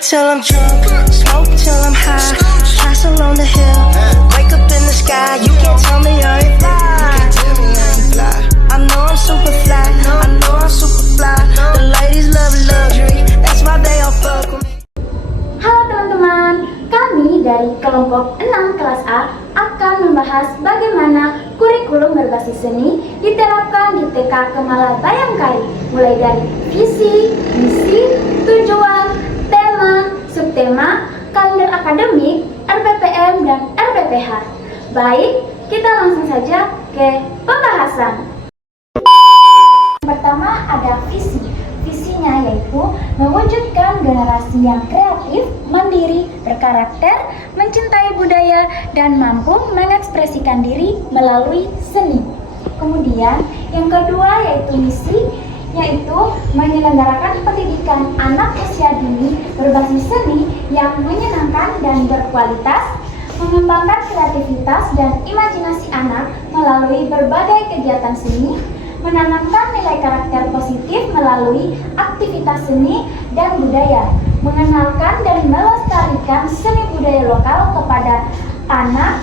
Till I'm drunk, smoke till I'm high, castle on the hill, wake up in the sky, you can't tell me I ain't fly. I know I'm super fly, I know I'm super fly. The ladies love luxury, that's why they all fuck with me. Halo teman-teman, kami dari kelompok 6 kelas A akan membahas bagaimana kurikulum berbasis seni diterapkan di TK Kemala Bayangkari, mulai dari visi, misi, tujuan, tema, subtema, kalender akademik, RPPM, dan RPPH. Baik, kita langsung saja ke pembahasan. Pertama ada visi. Visinya yaitu mewujudkan generasi yang kreatif, mandiri, berkarakter, mencintai budaya, dan mampu mengekspresikan diri melalui seni. Kemudian yang kedua yaitu misi, yaitu menyelenggarakan pendidikan anak usia dini berbasis seni yang menyenangkan dan berkualitas, mengembangkan kreativitas dan imajinasi anak melalui berbagai kegiatan seni, menanamkan nilai karakter positif melalui aktivitas seni dan budaya, mengenalkan dan melestarikan seni budaya lokal kepada anak,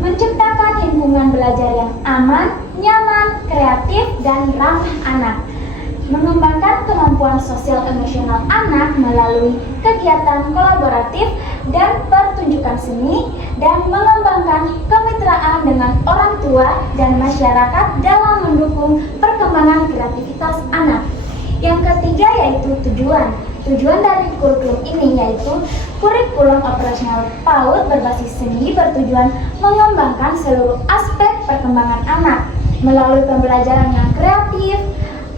menciptakan lingkungan belajar yang aman, nyaman, kreatif, dan ramah anak, mengembangkan kemampuan sosial emosional anak melalui kegiatan kolaboratif dan pertunjukan seni, dan mengembangkan kemitraan dengan orang tua dan masyarakat dalam mendukung perkembangan kreativitas anak. Yang ketiga yaitu tujuan. Tujuan dari kurikulum ini yaitu kurikulum operasional PAUD berbasis seni bertujuan mengembangkan seluruh aspek perkembangan anak melalui pembelajaran yang kreatif,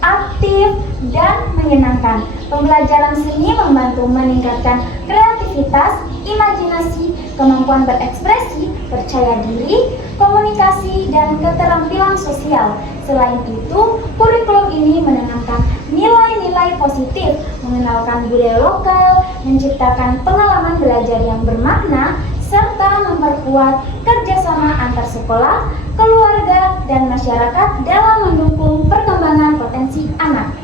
aktif, dan menyenangkan. Pembelajaran seni membantu meningkatkan kreativitas, imajinasi, kemampuan berekspresi, percaya diri, komunikasi, dan keterampilan sosial. Selain itu, kurikulum ini menanamkan nilai-nilai positif, mengenalkan budaya lokal, menciptakan pengalaman belajar yang bermakna, serta memperkuat kerjasama antar sekolah, keluarga, dan masyarakat dalam mendukung perkembangan potensi anak.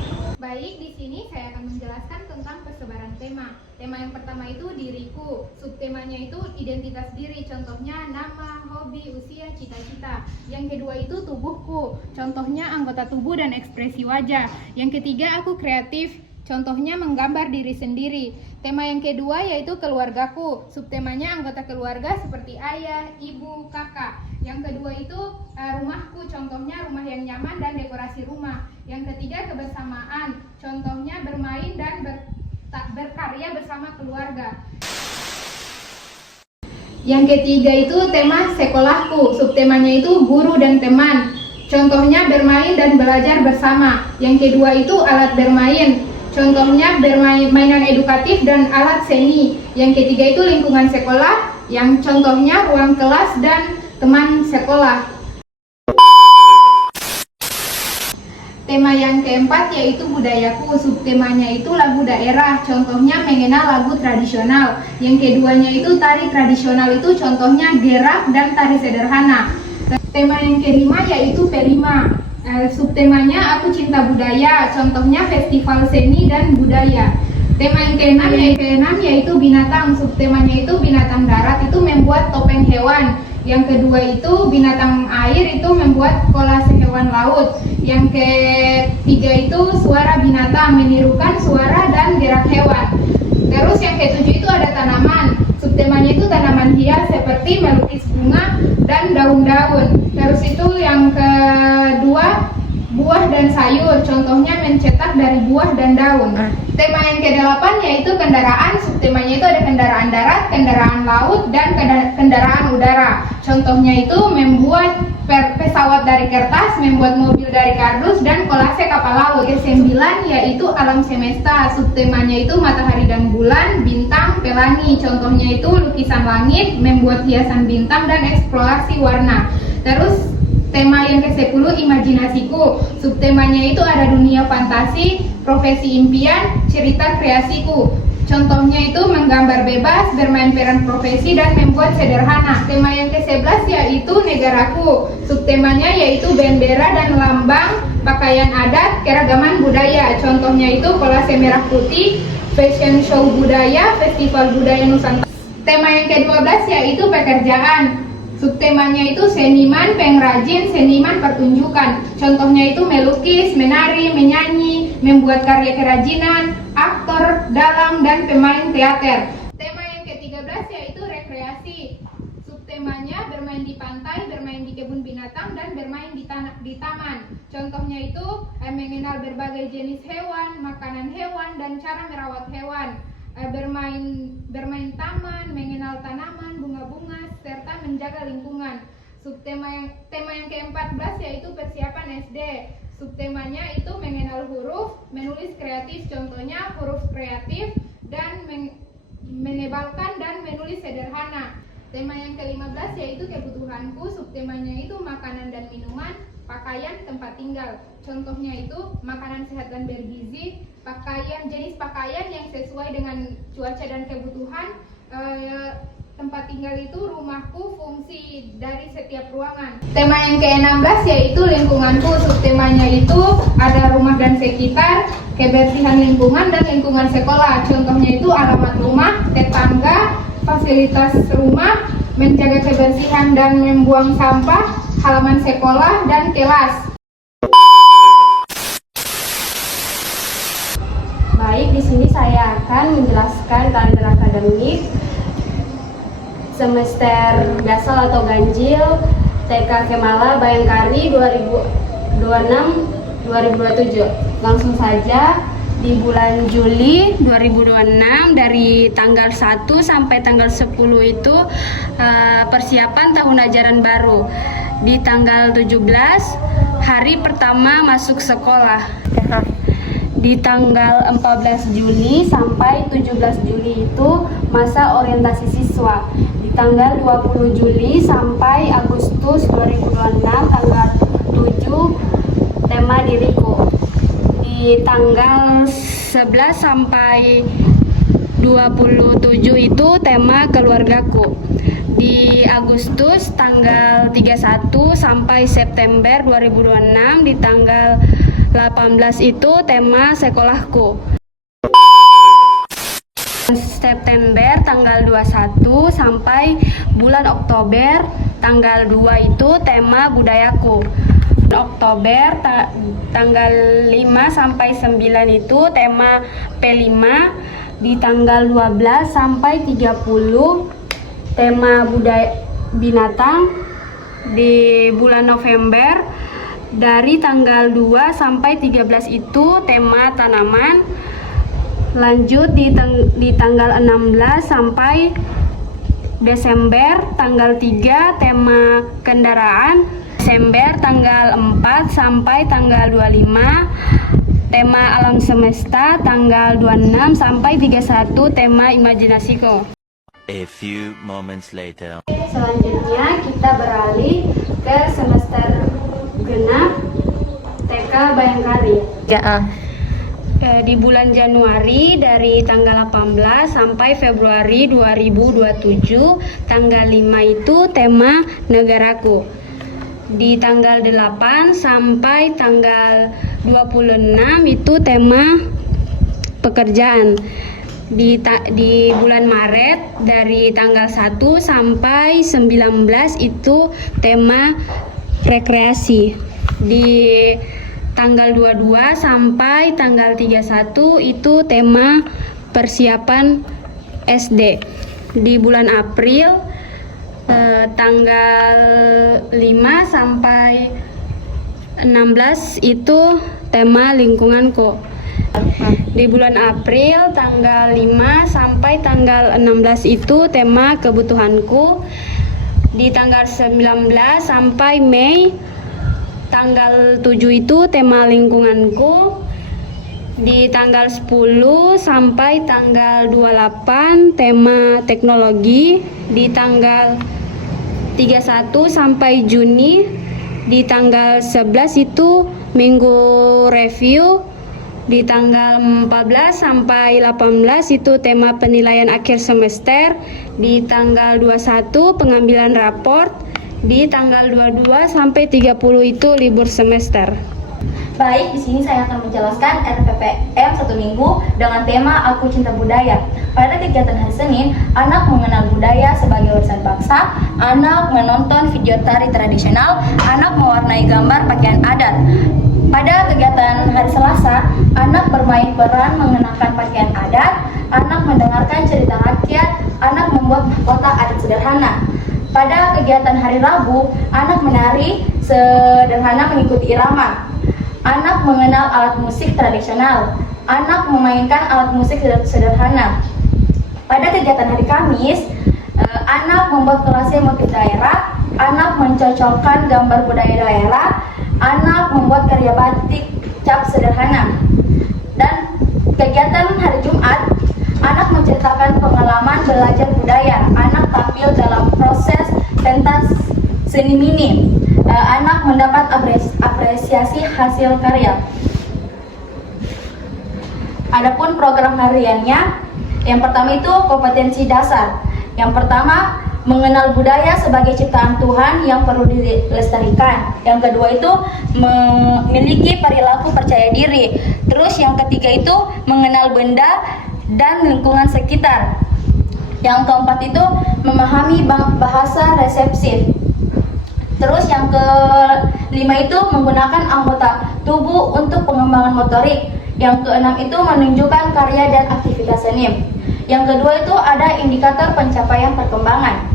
Baik, di sini saya akan menjelaskan tentang persebaran tema. Tema yang pertama itu diriku, subtemanya itu identitas diri, contohnya nama, hobi, usia, cita-cita. Yang kedua itu tubuhku, contohnya anggota tubuh dan ekspresi wajah. Yang ketiga aku kreatif, contohnya menggambar diri sendiri. Tema yang kedua yaitu keluargaku, subtemanya anggota keluarga seperti ayah, ibu, kakak. Yang kedua itu rumahku, contohnya rumah yang nyaman dan dekorasi rumah. Yang ketiga kebersamaan, contohnya bermain dan berkarya bersama keluarga. Yang ketiga itu tema sekolahku, subtemanya itu guru dan teman, contohnya bermain dan belajar bersama. Yang kedua itu alat bermain, contohnya mainan edukatif dan alat seni. Yang ketiga itu lingkungan sekolah, yang contohnya ruang kelas dan teman sekolah. Tema yang keempat yaitu budayaku, subtemanya itu lagu daerah, contohnya mengenal lagu tradisional. Yang keduanya itu tari tradisional, itu contohnya gerak dan tari sederhana. Tema yang kelima yaitu Perima, subtemanya aku cinta budaya, contohnya festival seni dan budaya. Tema yang keenam yaitu binatang, subtemanya itu binatang darat, itu membuat topeng hewan. Yang kedua itu binatang air, itu membuat kolase hewan laut. Yang ketiga itu suara binatang, menirukan suara dan gerak hewan. Terus yang ketujuh itu ada tanaman, subtemanya itu tanaman hias seperti melukis bunga dan daun-daun. Terus itu yang kedua buah dan sayur, contohnya mencetak dari buah dan daun. Tema yang kedelapan yaitu kendaraan, subtemanya itu ada kendaraan darat, kendaraan laut, dan kendaraan udara. Contohnya itu membuat pesawat dari kertas, membuat mobil dari kardus, dan kolase kapal laut. Kesembilan yaitu alam semesta, subtemanya itu matahari dan bulan, bintang, pelangi. Contohnya itu lukisan langit, membuat hiasan bintang, dan eksplorasi warna. Terus tema yang ke-10 imajinasiku, subtemanya itu ada dunia fantasi, profesi impian, cerita kreasiku. Contohnya itu menggambar bebas, bermain peran profesi, dan membuat sederhana. Tema yang ke-11 yaitu negaraku. Subtemanya yaitu bendera dan lambang, pakaian adat, keragaman budaya. Contohnya itu kolase merah putih, fashion show budaya, festival budaya Nusantara. Tema yang ke-12 yaitu pekerjaan. Subtemanya itu seniman, pengrajin, seniman pertunjukan. Contohnya itu melukis, menari, menyanyi, membuat karya kerajinan, aktor, dalang, dan pemain teater. Tema yang ke-13 yaitu rekreasi. Subtemanya bermain di pantai, bermain di kebun binatang, dan bermain di taman. Contohnya itu mengenal berbagai jenis hewan, makanan hewan, dan cara merawat hewan. Bermain taman, mengenal tanaman, bunga-bunga, serta menjaga lingkungan. Tema yang ke-14 yaitu persiapan SD. Subtemanya itu mengenal huruf, menulis kreatif, contohnya huruf kreatif, dan menebalkan dan menulis sederhana. Tema yang ke-15 yaitu kebutuhanku. Subtemanya itu makanan dan minuman, pakaian, tempat tinggal. Contohnya itu makanan sehat dan bergizi, jenis pakaian yang sesuai dengan cuaca dan kebutuhan, tempat tinggal itu rumahku, fungsi dari setiap ruangan. Tema yang ke-16 yaitu lingkunganku. Subtemanya itu ada rumah dan sekitar, kebersihan lingkungan, dan lingkungan sekolah. Contohnya itu alamat rumah, tetangga, fasilitas rumah, menjaga kebersihan dan membuang sampah, halaman sekolah, dan kelas. Baik, di sini saya akan menjelaskan kalender akademik semester gasal atau ganjil TK Kemala Bayangkari 2026-2027. Langsung saja, di bulan Juli 2026 dari tanggal 1 sampai tanggal 10 itu persiapan tahun ajaran baru. Di tanggal 17 hari pertama masuk sekolah. Di tanggal 14 Juli sampai 17 Juli itu masa orientasi siswa. Di tanggal 20 Juli sampai Agustus 2026 tanggal 7 tema diriku. Di tanggal 11 sampai 27 itu tema keluargaku. Di Agustus tanggal 31 sampai September 2026 di tanggal 18 itu tema sekolahku. September tanggal 21 sampai bulan Oktober tanggal 2 itu tema budayaku. Oktober tanggal 5 sampai 9 itu tema P5. Di tanggal 12 sampai 30 tema budaya binatang. Di bulan November dari tanggal 2 sampai 13 itu tema tanaman. Lanjut di tanggal 16 sampai Desember tanggal 3 tema kendaraan. Desember tanggal 4 sampai tanggal 25 tema alam semesta. Tanggal 26 sampai 31 tema imajinasiku. A few moments later. Selanjutnya kita beralih ke semester genap TK Bayangkari. Di bulan Januari dari tanggal 18 sampai Februari 2027 tanggal 5 itu tema negaraku. Di tanggal 8 sampai tanggal 26 itu tema pekerjaan. Di bulan Maret dari tanggal 1 sampai 19 itu tema rekreasi. Di tanggal 22 sampai tanggal 31 itu tema persiapan SD. Di bulan April tanggal 5 sampai 16 itu tema lingkunganku. Di bulan April tanggal 5 sampai tanggal 16 itu tema kebutuhanku. Di tanggal 19 sampai Mei tanggal 7 itu tema lingkunganku. Di tanggal 10 sampai tanggal 28 tema teknologi. Di tanggal 31 sampai Juni. Di tanggal 11 itu minggu review. Di tanggal 14 sampai 18 itu tema penilaian akhir semester. Di tanggal 21 pengambilan raport. Di tanggal 22 sampai 30 itu libur semester. Baik, di sini saya akan menjelaskan RPPM 1 minggu dengan tema Aku Cinta Budaya. Pada kegiatan hari Senin, anak mengenal budaya sebagai warisan bangsa, anak menonton video tari tradisional, anak mewarnai gambar pakaian adat. Pada kegiatan hari Selasa, anak bermain peran mengenakan pakaian adat, anak mendengarkan cerita rakyat, anak membuat mahkota adat sederhana. Pada kegiatan hari Rabu, anak menari sederhana mengikuti irama. Anak mengenal alat musik tradisional. Anak memainkan alat musik sederhana. Pada kegiatan hari Kamis, anak membuat kolase motif daerah. Anak mencocokkan gambar budaya daerah. Anak membuat karya batik cap sederhana. Dan kegiatan hari Jumat, anak menceritakan pengalaman belajar budaya. Anak tampil dalam proses pentas seni mini. Anak mendapat apresiasi hasil karya. Adapun program hariannya, yang pertama itu kompetensi dasar. Yang pertama, mengenal budaya sebagai ciptaan Tuhan yang perlu dilestarikan. Yang kedua itu memiliki perilaku percaya diri. Terus yang ketiga itu mengenal benda dan lingkungan sekitar. Yang keempat itu memahami bahasa reseptif. Terus yang kelima itu menggunakan anggota tubuh untuk pengembangan motorik. Yang keenam itu menunjukkan karya dan aktivitas seni. Yang kedua itu ada indikator pencapaian perkembangan.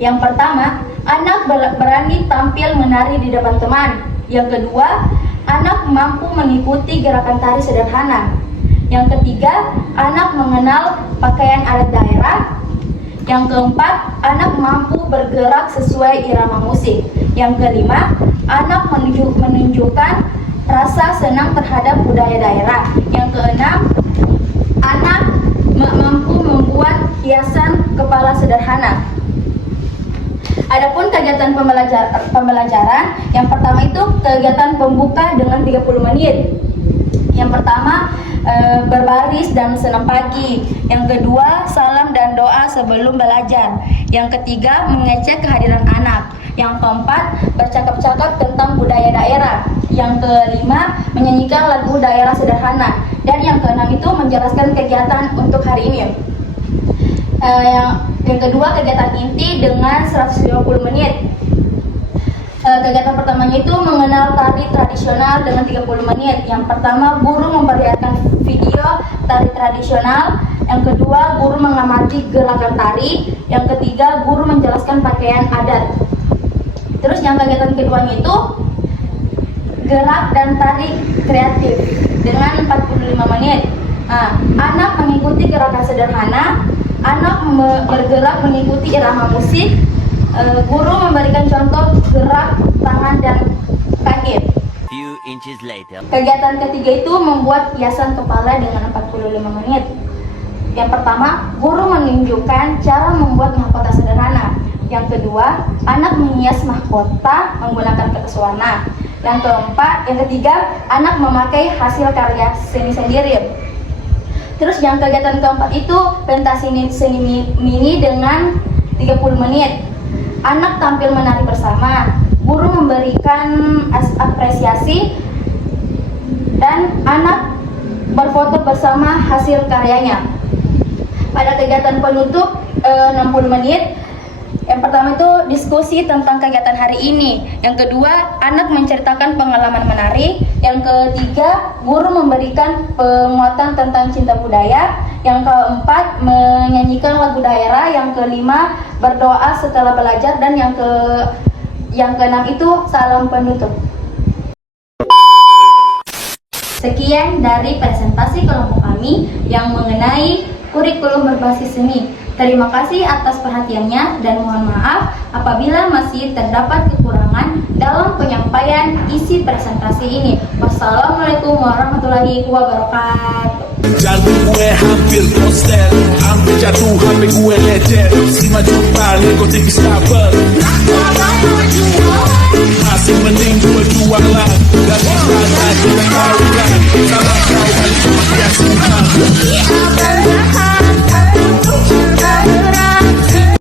Yang pertama, anak berani tampil menari di depan teman. Yang kedua, anak mampu mengikuti gerakan tari sederhana. Yang ketiga, anak mengenal pakaian adat daerah. Yang keempat, anak mampu bergerak sesuai irama musik. Yang kelima, anak menunjukkan rasa senang terhadap budaya daerah. Yang keenam, anak mampu membuat hiasan kepala sederhana. Adapun kegiatan pembelajaran, yang pertama itu kegiatan pembuka dengan 30 menit. Yang pertama, berbaris dan senam pagi. Yang kedua, salam dan doa sebelum belajar. Yang ketiga, mengecek kehadiran anak. Yang keempat, bercakap-cakap tentang budaya daerah. Yang kelima, menyanyikan lagu daerah sederhana. Dan yang keenam itu menjelaskan kegiatan untuk hari ini. Yang kedua, kegiatan inti dengan 150 menit. Kegiatan pertamanya itu mengenal tari tradisional dengan 30 menit. Yang pertama, guru memperlihatkan video tari tradisional. Yang kedua, guru mengamati gerakan tari. Yang ketiga, guru menjelaskan pakaian adat. Terus yang kegiatan keduanya itu gerak dan tari kreatif dengan 45 menit. Anak mengikuti gerakan sederhana. Anak bergerak mengikuti irama musik. Guru memberikan contoh gerak tangan dan kaki. Few inches later. Kegiatan ketiga itu membuat hiasan kepala dengan 45 menit. Yang pertama, guru menunjukkan cara membuat mahkota sederhana. Yang kedua, anak menghias mahkota menggunakan kertas warna. Yang ketiga, anak memakai hasil karya seni sendiri. Terus yang kegiatan keempat itu pentas seni mini dengan 30 menit. Anak tampil menari bersama, guru memberikan apresiasi, dan anak berfoto bersama hasil karyanya. Pada kegiatan penutup 60 menit, yang pertama itu diskusi tentang kegiatan hari ini. Yang kedua, anak menceritakan pengalaman menari. Yang ketiga, guru memberikan penguatan tentang cinta budaya. Yang keempat, menyanyikan lagu daerah. Yang kelima, berdoa setelah belajar. Dan yang keenam itu salam penutup. Sekian dari presentasi kelompok kami yang mengenai kurikulum berbasis seni. Terima kasih atas perhatiannya dan mohon maaf apabila masih terdapat kekurangan dalam penyampaian isi presentasi ini. Wassalamualaikum warahmatullahi wabarakatuh. Jangan gue hampir kostel, hampir jatuh, hampir gue lecet. Si maju paling kau tipis kabel.